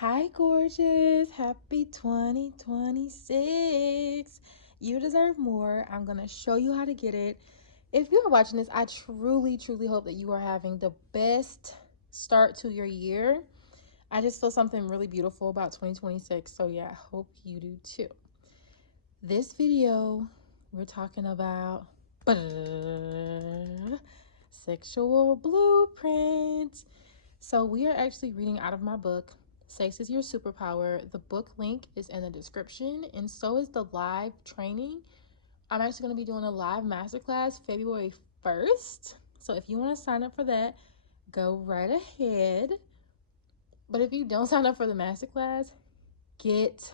Hi, gorgeous. Happy 2026. You deserve more. I'm going to show you how to get it. If you are watching this, I truly, truly hope that you are having the best start to your year. I just feel something really beautiful about 2026. So, yeah, I hope you do too. This video, we're talking about sexual blueprint. So we are actually reading out of my book, Sex is Your Superpower. The book link is in the description, and so is the live training. I'm actually going to be doing a live masterclass February 1st. So if you want to sign up for that, go right ahead. But if you don't sign up for the masterclass, get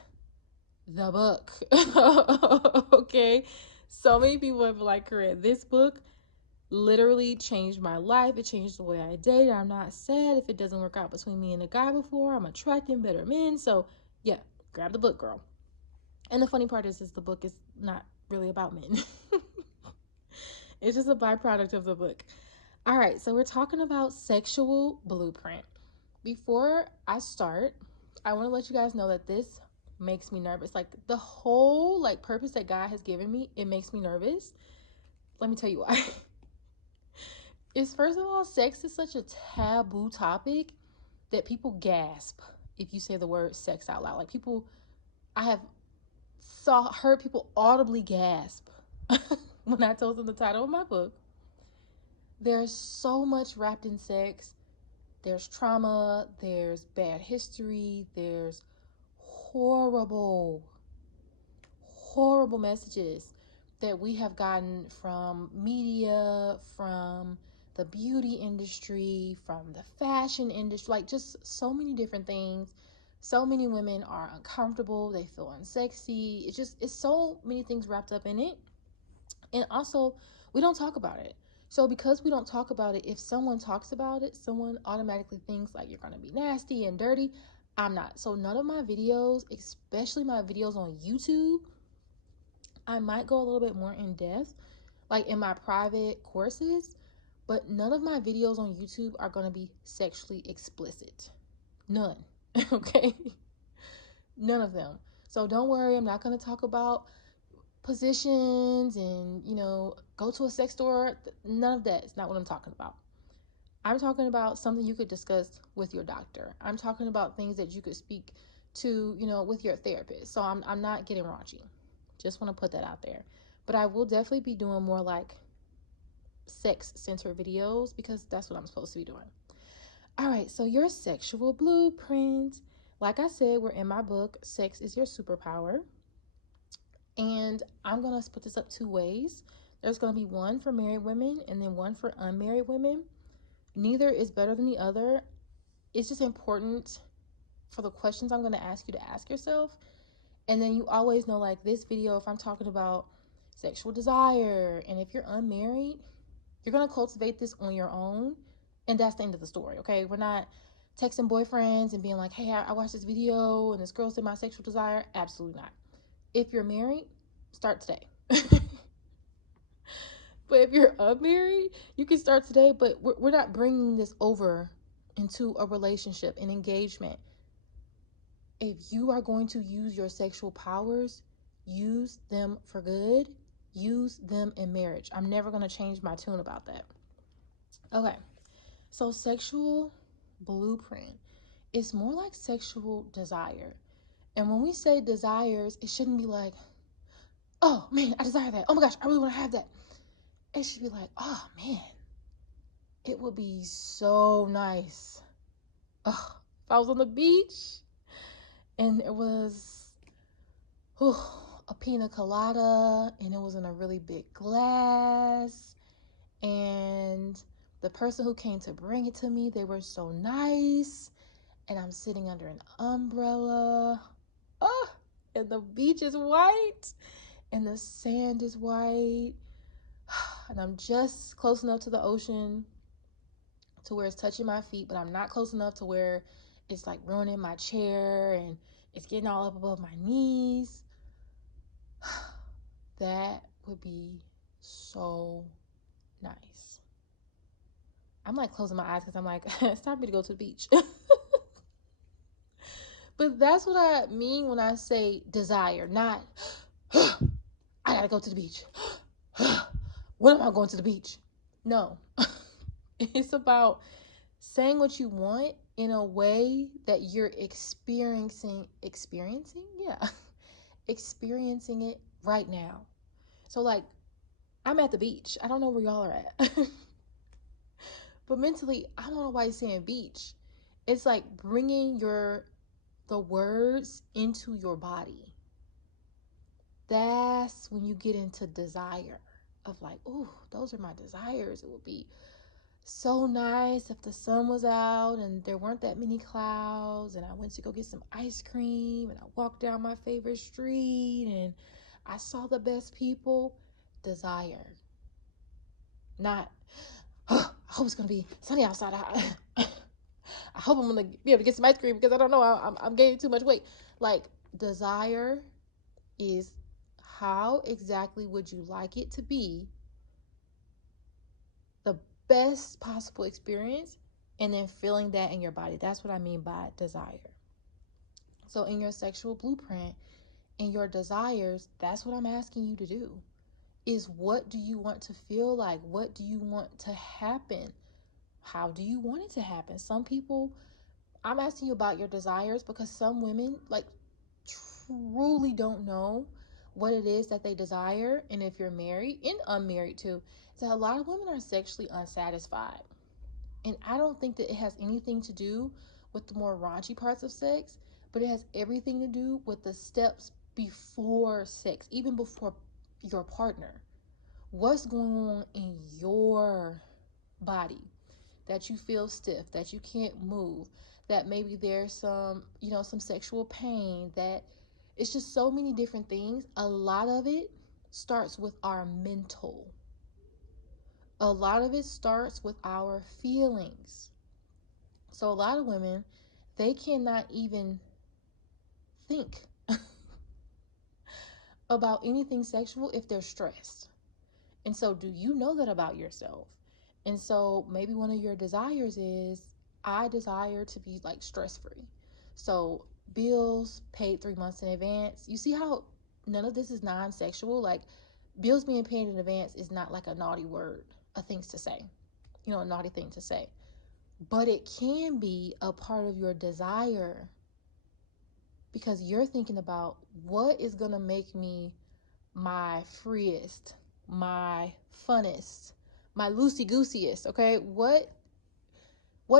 the book. Okay? So many people have like, Corinne, this book literally changed my life. It changed the way I date. I'm not sad if it doesn't work out between me and a guy before. I'm attracting better men. So yeah, grab the book, girl. And the funny part is the book is not really about men. It's just a byproduct of the book. All right, so we're talking about sexual blueprint. Before I start, I want to let you guys know that this makes me nervous. Like the whole purpose that God has given me, it makes me nervous. Let me tell you why. Is first of all, sex is such a taboo topic that people gasp if you say the word sex out loud. Like people, I have heard people audibly gasp when I told them the title of my book. There's so much wrapped in sex. There's trauma, there's bad history, there's horrible, horrible messages that we have gotten from media, from the beauty industry, from the fashion industry, like just so many different things. So many women are uncomfortable, they feel unsexy. It's so many things wrapped up in it. And also, we don't talk about it. So because we don't talk about it, if someone talks about it, someone automatically thinks like you're gonna be nasty and dirty. I'm not. So none of my videos, especially my videos on YouTube, I might go a little bit more in depth, like in my private courses, but none of my videos on YouTube are going to be sexually explicit. None. Okay? None of them. So don't worry, I'm not going to talk about positions and, go to a sex store. None of that is not what I'm talking about. I'm talking about something you could discuss with your doctor. I'm talking about things that you could speak to, with your therapist. So I'm not getting raunchy. Just want to put that out there. But I will definitely be doing more like sex centered videos because that's what I'm supposed to be doing. All right, so your sexual blueprint. Like I said, we're in my book, Sex is Your Superpower. And I'm going to split this up two ways. There's going to be one for married women and then one for unmarried women. Neither is better than the other. It's just important for the questions I'm going to ask you to ask yourself. And then you always know, like this video, if I'm talking about sexual desire, and if you're unmarried, you're going to cultivate this on your own. And that's the end of the story, okay? We're not texting boyfriends and being like, hey, I watched this video and this girl said my sexual desire. Absolutely not. If you're married, start today. But if you're unmarried, you can start today. But we're not bringing this over into a relationship, an engagement. If you are going to use your sexual powers, use them for good. Use them in marriage. I'm never going to change my tune about that. Okay, so sexual blueprint is more like sexual desire. And when we say desires, it shouldn't be like, oh man, I desire that. Oh my gosh, I really want to have that. It should be like, oh man, it would be so nice. Ugh, if I was on the beach and it was a pina colada and it was in a really big glass, and the person who came to bring it to me, they were so nice, and I'm sitting under an umbrella. Oh, and the beach is white and the sand is white, and I'm just close enough to the ocean to where it's touching my feet, but I'm not close enough to where it's like ruining my chair and it's getting all up above my knees. That would be so nice. I'm like closing my eyes because I'm like, it's time for me to go to the beach. But that's what I mean when I say desire, not I gotta go to the beach. When am I going to the beach? No. It's about saying what you want in a way that you're experiencing, yeah, experiencing it right now. So like, I'm at the beach. I don't know where y'all are at. But mentally, I don't know why he's saying beach. It's like bringing the words into your body. That's when you get into desire of like, oh, those are my desires. It would be so nice if the sun was out and there weren't that many clouds and I went to go get some ice cream and I walked down my favorite street and I saw the best people. Desire. Not, oh, I hope it's going to be sunny outside. I hope I'm going to be able to get some ice cream because I don't know, I'm gaining too much weight. Like, desire is how exactly would you like it to be, the best possible experience, and then feeling that in your body. That's what I mean by desire. So in your sexual blueprint, in your desires, that's what I'm asking you to do. Is what do you want to feel like? What do you want to happen? How do you want it to happen? Some people, I'm asking you about your desires because some women like truly don't know what it is that they desire. And if you're married and unmarried too, so a lot of women are sexually unsatisfied. And I don't think that it has anything to do with the more raunchy parts of sex, but it has everything to do with the steps before sex, even before your partner. What's going on in your body that you feel stiff, that you can't move, that maybe there's some sexual pain, that it's just so many different things. A lot of it starts with our mental. A lot of it starts with our feelings. So a lot of women, they cannot even think about anything sexual if they're stressed. And so do you know that about yourself? And so maybe one of your desires is, I desire to be like stress free. So bills paid 3 months in advance. You see how none of this is non-sexual? Like, bills being paid in advance is not like a naughty word, a thing to say, a naughty thing to say. But it can be a part of your desire because you're thinking about what is going to make me my freest, my funnest, my loosey-gooseyest, okay? What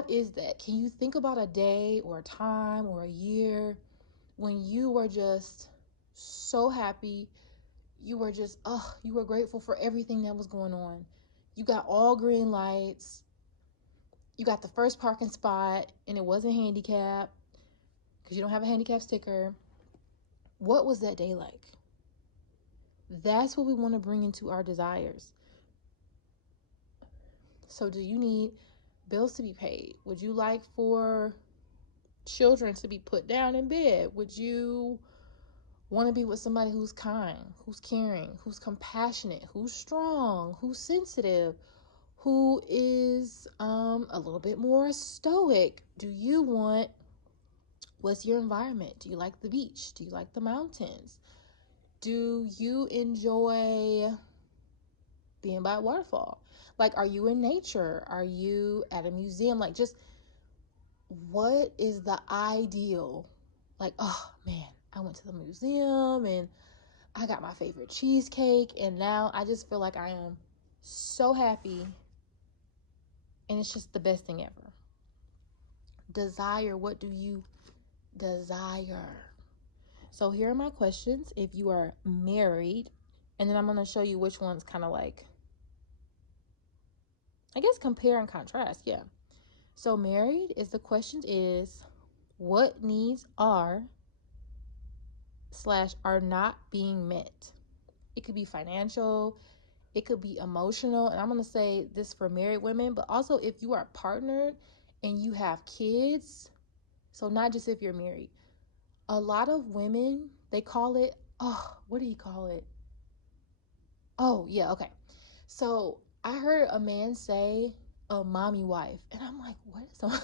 is that? Can you think about a day or a time or a year when you were just so happy, you were just, you were grateful for everything that was going on. You got all green lights, you got the first parking spot, and it wasn't handicapped because you don't have a handicap sticker. What was that day like? That's what we want to bring into our desires. So do you need bills to be paid? Would you like for children to be put down in bed? Would you want to be with somebody who's kind, who's caring, who's compassionate, who's strong, who's sensitive, who is a little bit more stoic? Do you want, what's your environment? Do you like the beach? Do you like the mountains? Do you enjoy being by a waterfall? Like, are you in nature? Are you at a museum? Like, just what is the ideal? Like, oh man, I went to the museum and I got my favorite cheesecake and now I just feel like I am so happy and it's just the best thing ever. Desire, what do you desire? So here are my questions if you are married, and then I'm going to show you which ones kind of like, I guess, compare and contrast. Yeah. So married is, the question is, what needs are / are not being met? It could be financial, it could be emotional, and I'm going to say this for married women, but also if you are partnered and you have kids. So not just if you're married. A lot of women, they call it, what do you call it? Oh, yeah, okay. So I heard a man say a mommy wife, and I'm like, what is a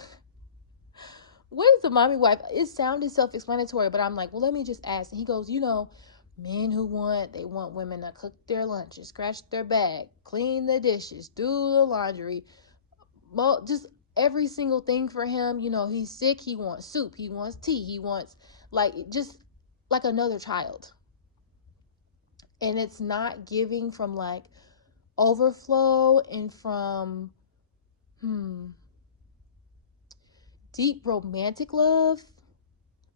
What is a mommy wife? It sounded self-explanatory, but I'm like, well, let me just ask. And he goes, men who they want women to cook their lunches, scratch their back, clean the dishes, do the laundry, just every single thing for him. He's sick, he wants soup, he wants tea, he wants just like another child. And it's not giving from like overflow and from deep romantic love.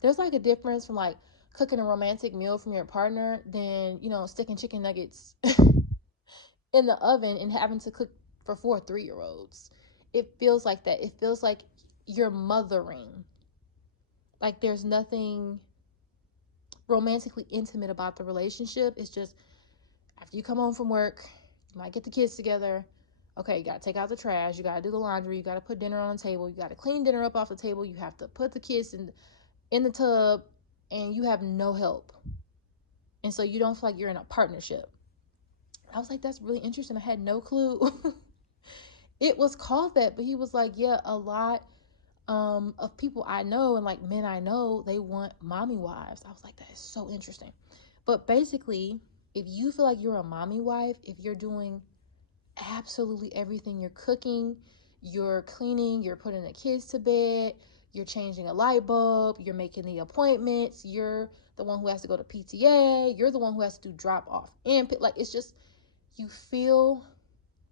There's like a difference from like cooking a romantic meal from your partner than sticking chicken nuggets in the oven and having to cook for 4 3-year-olds. It feels like that. It feels like you're mothering. Like there's nothing romantically intimate about the relationship. It's just after you come home from work, you might get the kids together. Okay, you got to take out the trash. You got to do the laundry. You got to put dinner on the table. You got to clean dinner up off the table. You have to put the kids in the tub, and you have no help. And so you don't feel like you're in a partnership. I was like, that's really interesting. I had no clue. It was called that, but he was like, yeah, a lot of people I know and like men I know, they want mommy wives. I was like, that is so interesting. But basically, if you feel like you're a mommy wife, if you're doing absolutely everything, you're cooking, you're cleaning, you're putting the kids to bed, you're changing a light bulb, you're making the appointments, you're the one who has to go to PTA, you're the one who has to do drop off and pick, like it's just, you feel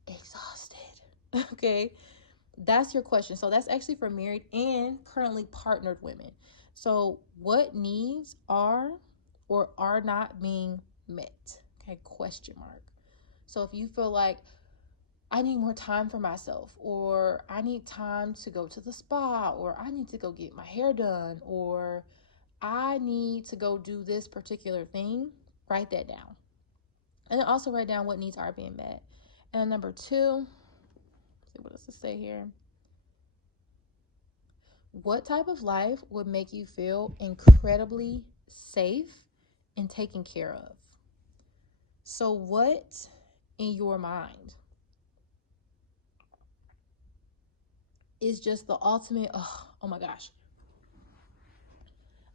exhausted. Okay, that's your question. So that's actually for married and currently partnered women. So what needs are or are not being met? Okay, question mark. So if you feel like I need more time for myself, or I need time to go to the spa, or I need to go get my hair done, or I need to go do this particular thing, write that down. And then also write down what needs are being met. And number 2, see what does it say here? What type of life would make you feel incredibly safe and taken care of? So, what in your mind is just the ultimate? Oh my gosh,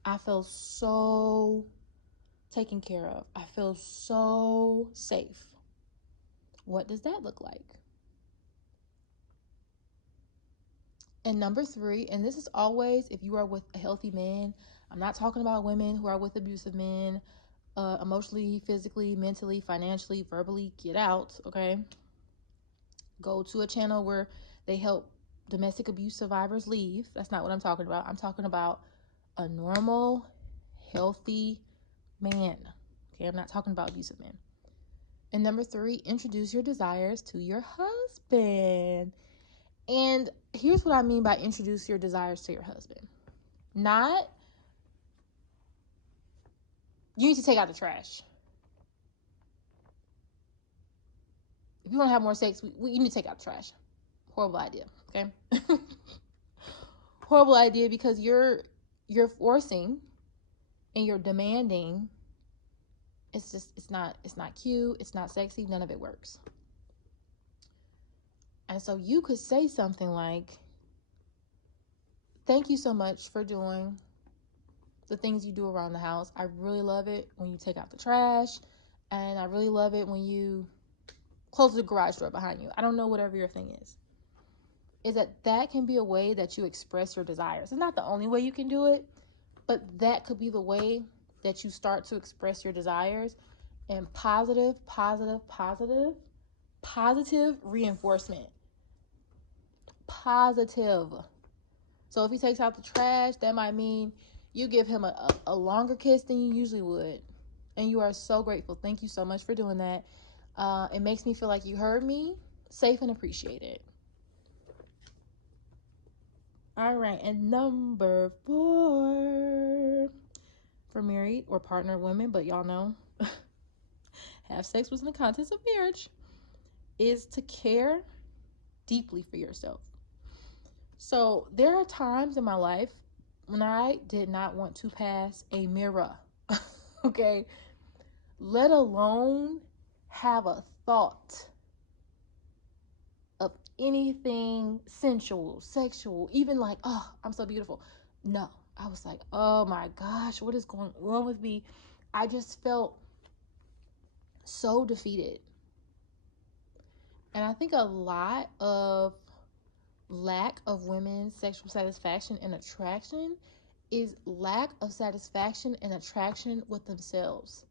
I feel so taken care of. I feel so safe. What does that look like? And number 3, and this is always if you are with a healthy man. I'm not talking about women who are with abusive men, emotionally, physically, mentally, financially, verbally. Get out, okay? Go to a channel where they help domestic abuse survivors leave. That's not what I'm talking about. I'm talking about a normal, healthy man. Okay, I'm not talking about abusive men. And number 3, introduce your desires to your husband. And here's what I mean by introduce your desires to your husband. Not, you need to take out the trash. If you want to have more sex, you need to take out the trash. Horrible idea, okay? Horrible idea, because you're forcing and you're demanding. It's not cute, it's not sexy, none of it works. And so you could say something like, thank you so much for doing the things you do around the house. I really love it when you take out the trash, and I really love it when you close the garage door behind you. I don't know, whatever your thing is that can be a way that you express your desires. It's not the only way you can do it, but that could be the way that you start to express your desires. And positive reinforcement. Positive. So if he takes out the trash, that might mean you give him a longer kiss than you usually would. And you are so grateful. Thank you so much for doing that. It makes me feel like you heard me, safe and appreciated. All right, and number 4 for married or partnered women, but y'all know, have sex within the context of marriage, is to care deeply for yourself. So there are times in my life when I did not want to pass a mirror, okay? Let alone have a thought of anything sensual, sexual, even like, oh, I'm so beautiful. No, I was like, oh my gosh, what is going on with me? I just felt so defeated. And I think a lot of lack of women's sexual satisfaction and attraction is lack of satisfaction and attraction with themselves.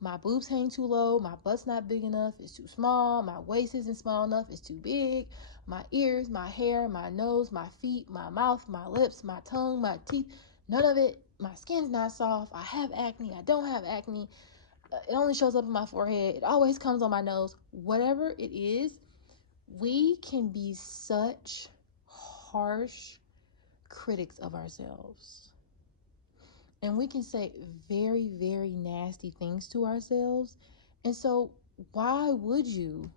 My boobs hang too low, my butt's not big enough, it's too small, my waist isn't small enough, it's too big, my ears, my hair, my nose, my feet, my mouth, my lips, my tongue, my teeth, none of it, my skin's not soft, I have acne, I don't have acne, it only shows up in my forehead, it always comes on my nose. Whatever it is, we can be such harsh critics of ourselves. And we can say very, very nasty things to ourselves. And so, why would you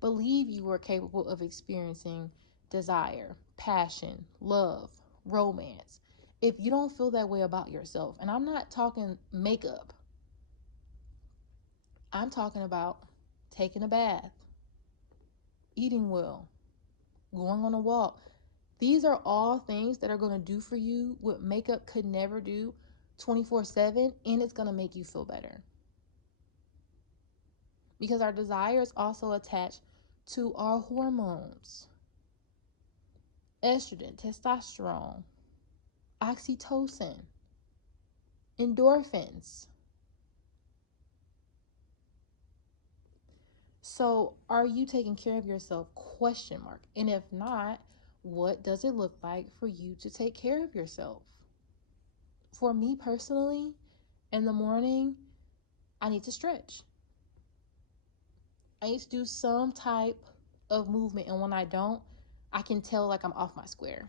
believe you are capable of experiencing desire, passion, love, romance, if you don't feel that way about yourself? And I'm not talking makeup, I'm talking about taking a bath, eating well, going on a walk. These are all things that are going to do for you what makeup could never do 24/7, and it's going to make you feel better. Because our desire is also attached to our hormones: estrogen, testosterone, oxytocin, endorphins. So, are you taking care of yourself? Question mark. And if not, what does it look like for you to take care of yourself? For me personally, in the morning, I need to stretch. I need to do some type of movement, and when I don't, I can tell like I'm off my square.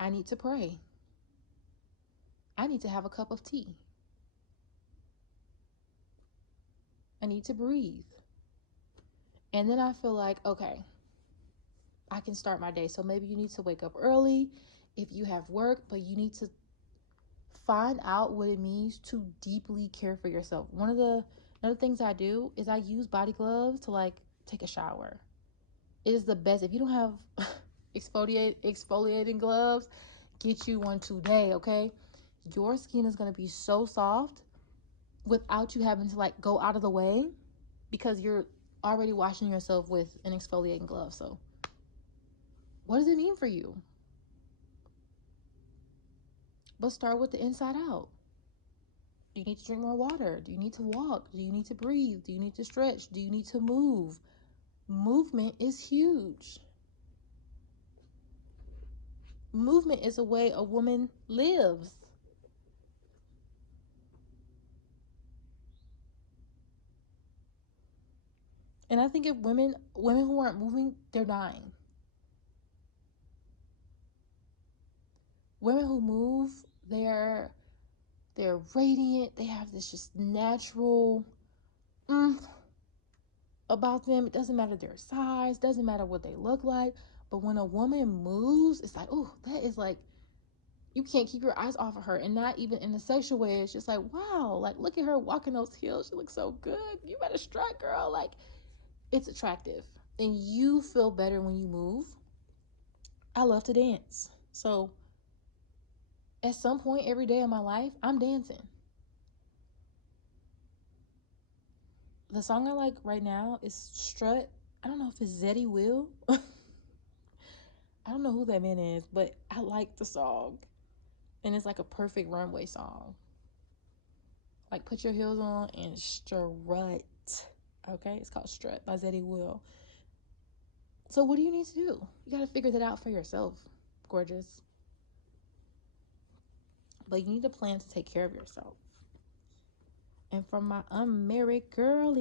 I need to pray. I need to have a cup of tea. I need to breathe. And then I feel like, okay, I can start my day. So maybe you need to wake up early if you have work, but you need to find out what it means to deeply care for yourself. One of the other things I do is I use body gloves to like take a shower. It is the best. If you don't have exfoliating gloves, get you one today, okay? Your skin is going to be so soft without you having to like go out of the way, because you're already washing yourself with an exfoliating glove. So what does it mean for you? But start with the inside out. Do you need to drink more water? Do you need to walk? Do you need to breathe? Do you need to stretch? Do you need to move? Movement is huge. Movement is a way a woman lives. And I think if women who aren't moving, they're dying. Women who move, they're radiant. They have this just natural about them. It doesn't matter their size, doesn't matter what they look like. But when a woman moves, it's like, oh, that is like, you can't keep your eyes off of her. And not even in a sexual way. It's just like, wow, like look at her walking those heels. She looks so good. You better strut, girl. Like, it's attractive. And you feel better when you move. I love to dance. So at some point every day of my life, I'm dancing. The song I like right now is Strut. I don't know if it's Zeddy Will. I don't know who that man is, but I like the song. And it's like a perfect runway song. Like, put your heels on and strut. Okay? It's called Strut by Zeddy Will. So what do you need to do? You got to figure that out for yourself, gorgeous. But you need to plan to take care of yourself. And for my unmarried girlies,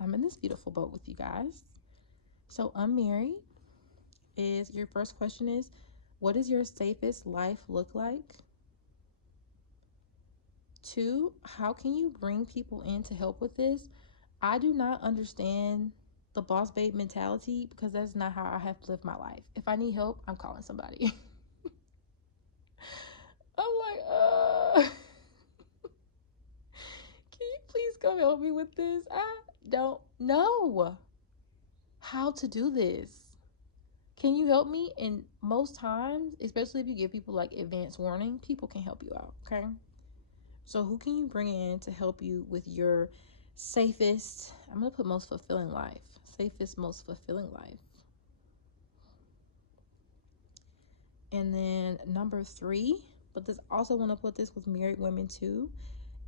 I'm in this beautiful boat with you guys. So unmarried is, your first question is, what does your safest life look like? 2, how can you bring people in to help with this? I do not understand the boss babe mentality, because that's not how I have lived my life. If I need help, I'm calling somebody. I'm like, can you please gonna help me with this? I don't know how to do this. Can you help me? And most times, especially if you give people like advance warning, people can help you out, okay? So who can you bring in to help you with your safest, I'm going to put most fulfilling life. Safest, most fulfilling life. And then number 3, but this also want to put this with married women too,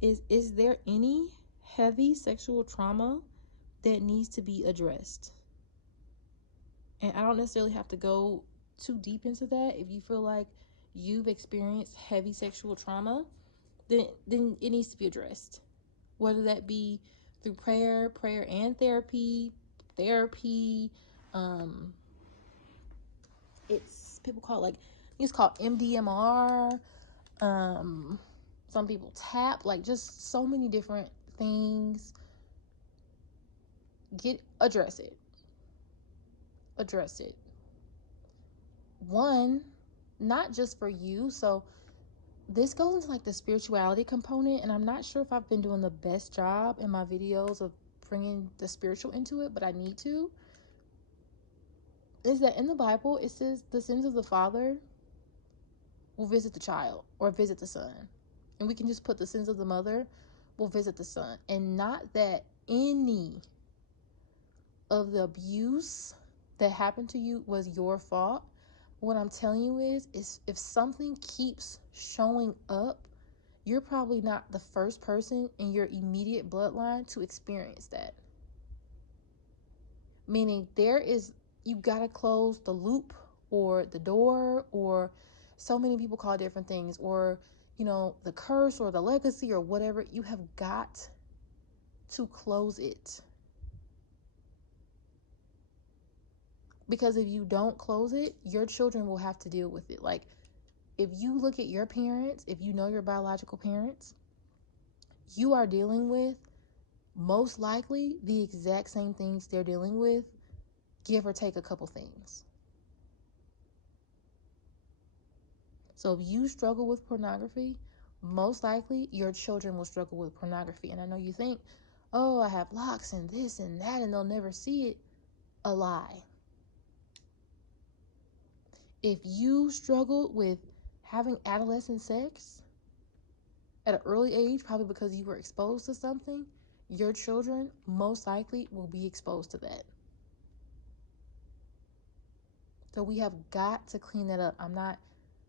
is there any heavy sexual trauma that needs to be addressed? And I don't necessarily have to go too deep into that. If you feel like you've experienced heavy sexual trauma, then it needs to be addressed. Whether that be through prayer and therapy. It's people call it it's called MDMR. Some people tap, like just so many different things. Address it. One, not just for you. So this goes into like the spirituality component, and I'm not sure if I've been doing the best job in my videos of bringing the spiritual into it, but I need to. Is that in the Bible it says the sins of the father will visit the child or visit the son, and we can just put the sins of the mother will visit the son, and not that any of the abuse that happened to you was your fault. What I'm telling you is if something keeps showing up, you're probably not the first person in your immediate bloodline to experience that. Meaning you gotta close the loop or the door, or so many people call it different things, or the curse or the legacy or whatever. You have got to close it, because if you don't close it, your children will have to deal with it. Like, if you look at your parents, if you know your biological parents, you are dealing with most likely the exact same things they're dealing with, give or take a couple things. So if you struggle with pornography, most likely your children will struggle with pornography. And I know you think, oh, I have locks and this and that, and they'll never see it. A lie. If you struggled with having adolescent sex at an early age, probably because you were exposed to something, your children most likely will be exposed to that. So we have got to clean that up. I'm not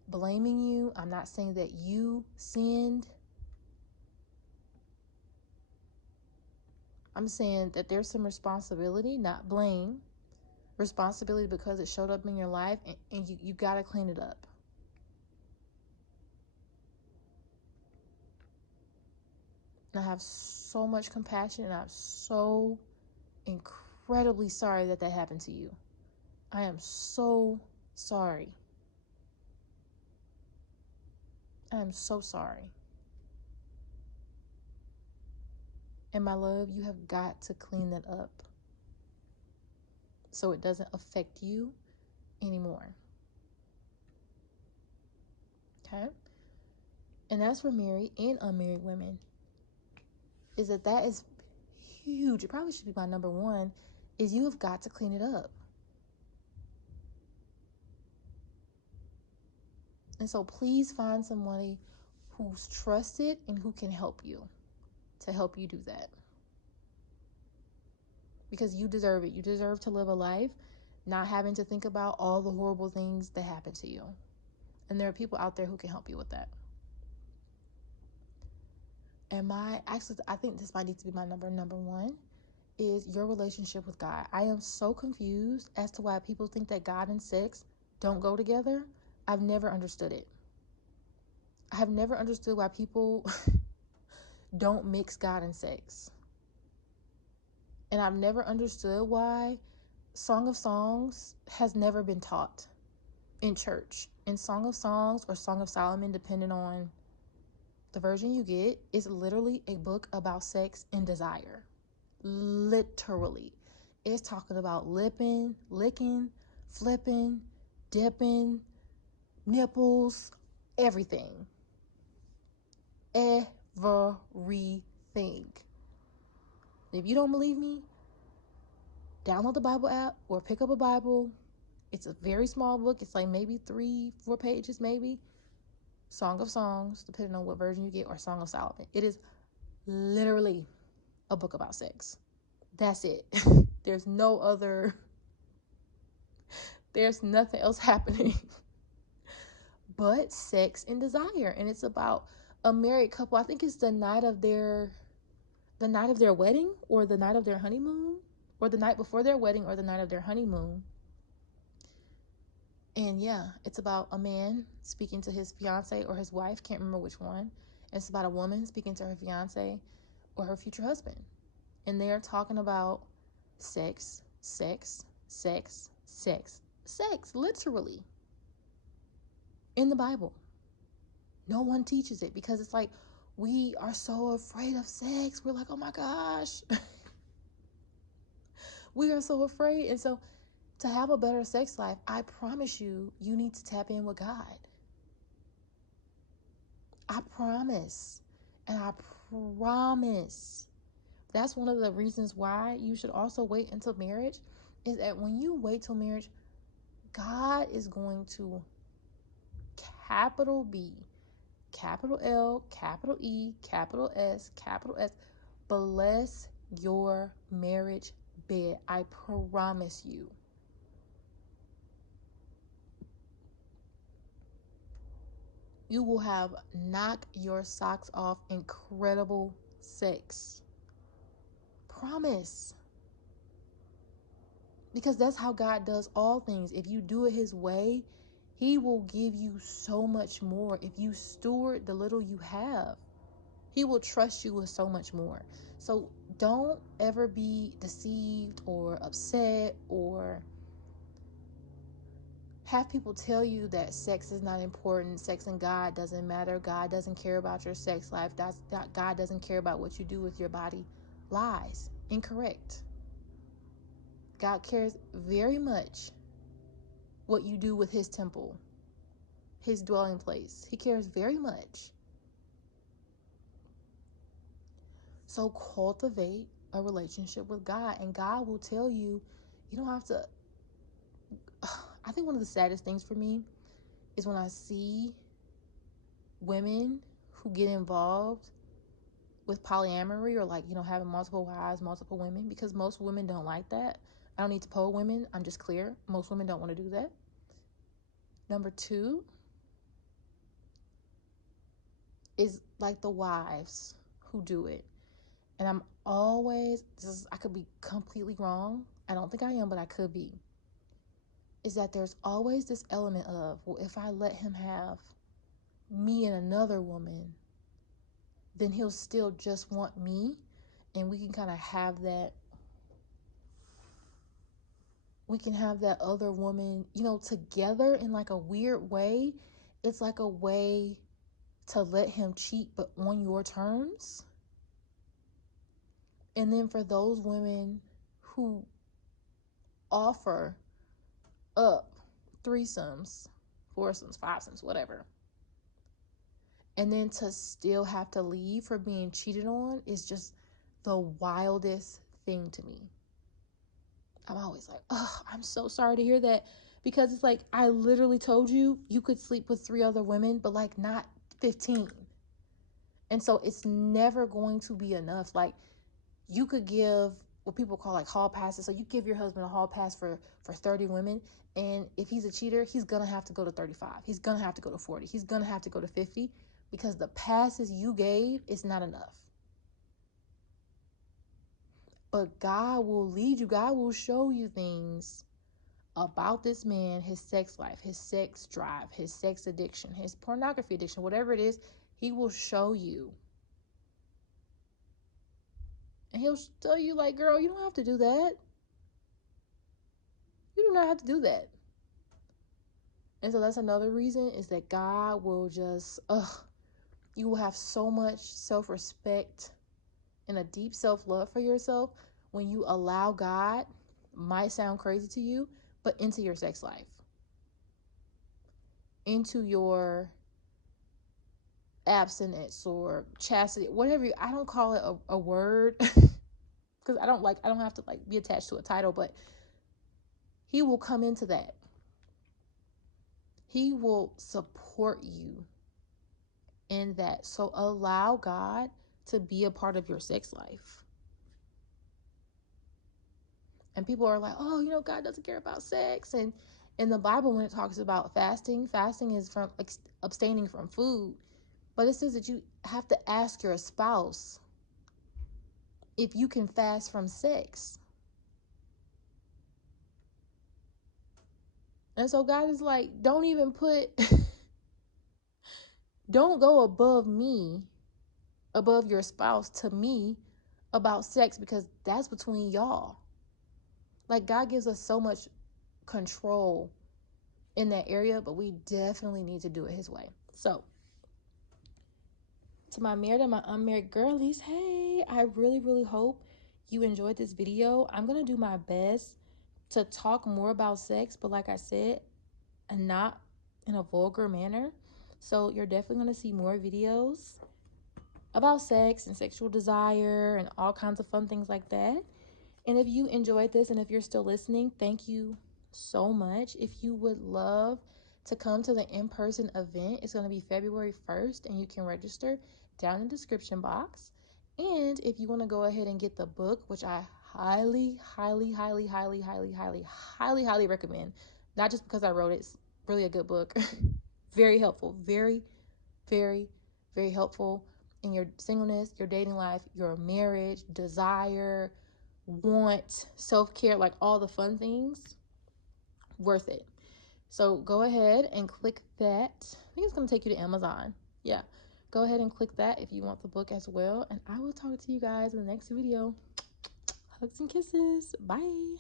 blaming you. I'm not saying that you sinned. I'm saying that there's some responsibility, not blame. Responsibility because it showed up in your life, and you got to clean it up. And I have so much compassion, and I'm so incredibly sorry that happened to you. I am so sorry. I am so sorry. And my love, you have got to clean that up so it doesn't affect you anymore. Okay? And that's for married and unmarried women. That is huge. It probably should be my number 1, is you have got to clean it up. And so please find somebody who's trusted and who can help you to help you do that. Because you deserve it. You deserve to live a life not having to think about all the horrible things that happen to you. And there are people out there who can help you with that. And I think this might need to be my number 1, is your relationship with God. I am so confused as to why people think that God and sex don't go together. I've never understood it. I have never understood why people don't mix God and sex. And I've never understood why Song of Songs has never been taught in church. In Song of Songs or Song of Solomon, depending on the version you get, is literally a book about sex and desire. Literally. It's talking about lipping, licking, flipping, dipping, nipples, everything. Everything. If you don't believe me, download the Bible app or pick up a Bible. It's a very small book. It's like maybe 3-4 pages, maybe. Song of Songs, depending on what version you get, or Song of Solomon. It is literally a book about sex. That's it. There's nothing else happening but sex and desire. And it's about a married couple. I think it's the night of their wedding, or the night of their honeymoon, or the night before their wedding, or the night of their honeymoon. And yeah, it's about a man speaking to his fiance or his wife, can't remember which one. And it's about a woman speaking to her fiance or her future husband. And they're talking about sex, sex, sex, sex, sex, literally, in the Bible. No one teaches it, because it's like, we are so afraid of sex. We're like, oh my gosh. We are so afraid. And so to have a better sex life, I promise you, you need to tap in with God. I promise. And I promise. That's one of the reasons why you should also wait until marriage, is that when you wait till marriage, God is going to capital B, capital L, capital E, capital S, bless your marriage bed. I promise you. You will have knock your socks off incredible sex. Promise. Because that's how God does all things. If you do it his way, he will give you so much more. If you steward the little you have, he will trust you with so much more. So don't ever be deceived or upset, or have people tell you that sex is not important, sex and God doesn't matter, God doesn't care about your sex life, God doesn't care about what you do with your body. Lies. Incorrect. God cares very much what you do with his temple, his dwelling place. He cares very much. So cultivate a relationship with God, and God will tell you. You don't have to. I think one of the saddest things for me is when I see women who get involved with polyamory, or like, having multiple wives, multiple women, because most women don't like that. I don't need to poll women. I'm just clear. Most women don't want to do that. Number 2 is like the wives who do it. And I'm always, I could be completely wrong. I don't think I am, but I could be. Is that there's always this element of, well, if I let him have me and another woman, then he'll still just want me. And we can kind of have that, other woman, together in like a weird way. It's like a way to let him cheat, but on your terms. And then for those women who offer up threesomes, foursomes, fivesomes, whatever, and then to still have to leave for being cheated on, is just the wildest thing to me. I'm always like, oh, I'm so sorry to hear that, because it's like, I literally told you you could sleep with 3 other women, but like not 15. And so it's never going to be enough. Like, you could give what people call like hall passes. So you give your husband a hall pass for 30 women. And if he's a cheater, he's going to have to go to 35. He's going to have to go to 40. He's going to have to go to 50, because the passes you gave is not enough. But God will lead you. God will show you things about this man, his sex life, his sex drive, his sex addiction, his pornography addiction, whatever it is, he will show you. And he'll tell you, like, girl, you don't have to do that. You do not have to do that. And so that's another reason, is that God will just, you will have so much self-respect and a deep self-love for yourself when you allow God, might sound crazy to you, but into your sex life, into your abstinence or chastity, whatever. I don't call it a word because because I don't have to like be attached to a title, but he will come into that. He will support you in that. So allow God to be a part of your sex life. And people are like, oh, you know, God doesn't care about sex. And in the Bible, when it talks about fasting is from abstaining from food. But it says that you have to ask your spouse if you can fast from sex. And so God is like, don't even don't go above me, above your spouse to me about sex, because that's between y'all. Like, God gives us so much control in that area, but we definitely need to do it his way. So to my married and my unmarried girlies, hey, I really, really hope you enjoyed this video. I'm going to do my best to talk more about sex, but like I said, and not in a vulgar manner. So you're definitely going to see more videos about sex and sexual desire and all kinds of fun things like that. And if you enjoyed this and if you're still listening, thank you so much. If you would love to come to the in-person event, it's going to be February 1st, and you can register down in the description box. And if you want to go ahead and get the book, which I highly, highly, highly, highly, highly, highly, highly, highly recommend, not just because I wrote it, it's really a good book. Very helpful, very, very, very helpful in your singleness, your dating life, your marriage, desire, want, self-care, like all the fun things. Worth it. So go ahead and click that. I think it's going to take you to Amazon. Yeah, go ahead and click that if you want the book as well, and I will talk to you guys in the next video. Hugs and kisses. Bye.